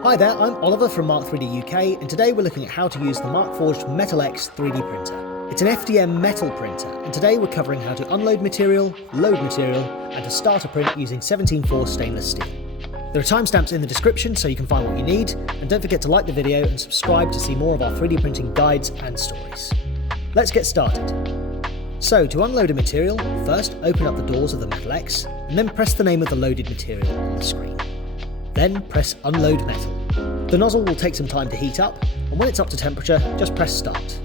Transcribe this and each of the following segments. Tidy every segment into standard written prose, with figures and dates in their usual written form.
Hi there, I'm Oliver from Mark3D UK, and today we're looking at how to use the Markforged Metal X 3D printer. It's an FDM metal printer, and today we're covering how to unload material, load material, and to start a print using 17.4 stainless steel. There are timestamps in the description so you can find what you need, and don't forget to like the video and subscribe to see more of our 3D printing guides and stories. Let's get started. So, to unload a material, first open up the doors of the Metal X, and then press the name of the loaded material on the screen. Then press Unload Metal. The nozzle will take some time to heat up, and when it's up to temperature, just press Start.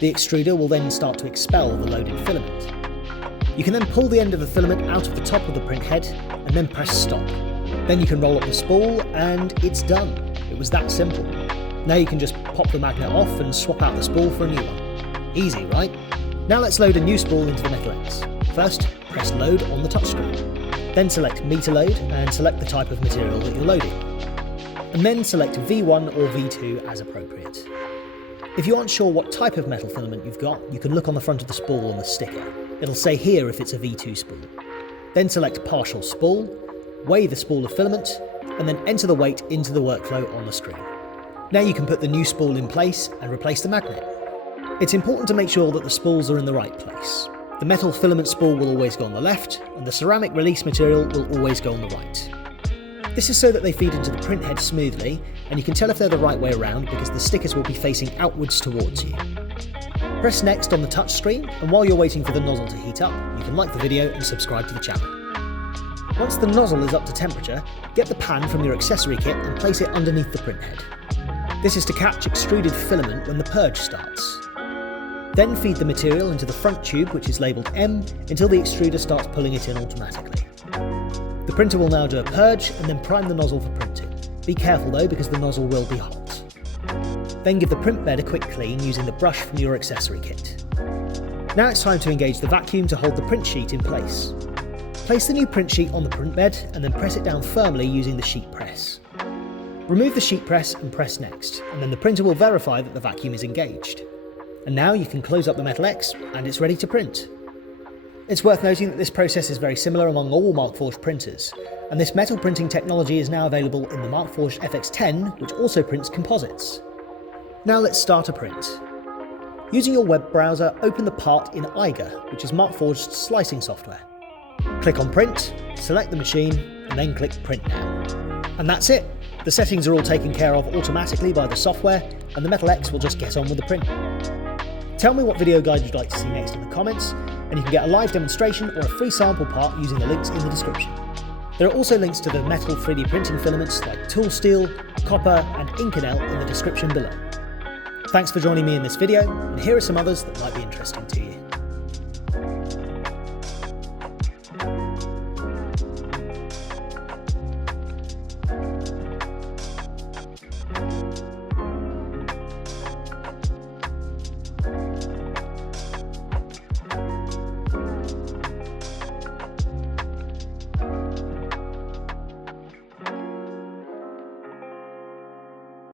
The extruder will then start to expel the loaded filament. You can then pull the end of the filament out of the top of the print head, and then press Stop. Then you can roll up the spool, and it's done. It was that simple. Now you can just pop the magnet off and swap out the spool for a new one. Easy, right? Now let's load a new spool into the Metal X. First, press Load on the touchscreen. Then select Meter Load and select the type of material that you're loading. And then select V1 or V2 as appropriate. If you aren't sure what type of metal filament you've got, you can look on the front of the spool on the sticker. It'll say here if it's a V2 spool. Then select Partial Spool, weigh the spool of filament, and then enter the weight into the workflow on the screen. Now you can put the new spool in place and replace the magnet. It's important to make sure that the spools are in the right place. The metal filament spool will always go on the left, and the ceramic release material will always go on the right. This is so that they feed into the print head smoothly, and you can tell if they're the right way around because the stickers will be facing outwards towards you. Press Next on the touch screen, and while you're waiting for the nozzle to heat up, you can like the video and subscribe to the channel. Once the nozzle is up to temperature, get the pan from your accessory kit and place it underneath the print head. This is to catch extruded filament when the purge starts. Then feed the material into the front tube, which is labelled M, until the extruder starts pulling it in automatically. The printer will now do a purge and then prime the nozzle for printing. Be careful though, because the nozzle will be hot. Then give the print bed a quick clean using the brush from your accessory kit. Now it's time to engage the vacuum to hold the print sheet in place. Place the new print sheet on the print bed and then press it down firmly using the sheet press. Remove the sheet press and press Next, and then the printer will verify that the vacuum is engaged. And now you can close up the Metal X and it's ready to print. It's worth noting that this process is very similar among all Markforged printers, and this metal printing technology is now available in the Markforged FX10, which also prints composites. Now let's start a print. Using your web browser, open the part in Eiger, which is Markforged's slicing software. Click on Print, select the machine, and then click Print Now. And that's it! The settings are all taken care of automatically by the software, and the Metal X will just get on with the print. Tell me what video guide you'd like to see next in the comments, and you can get a live demonstration or a free sample part using the links in the description. There are also links to the metal 3D printing filaments like tool steel, copper and Inconel in the description below. Thanks for joining me in this video, and here are some others that might be interesting to you.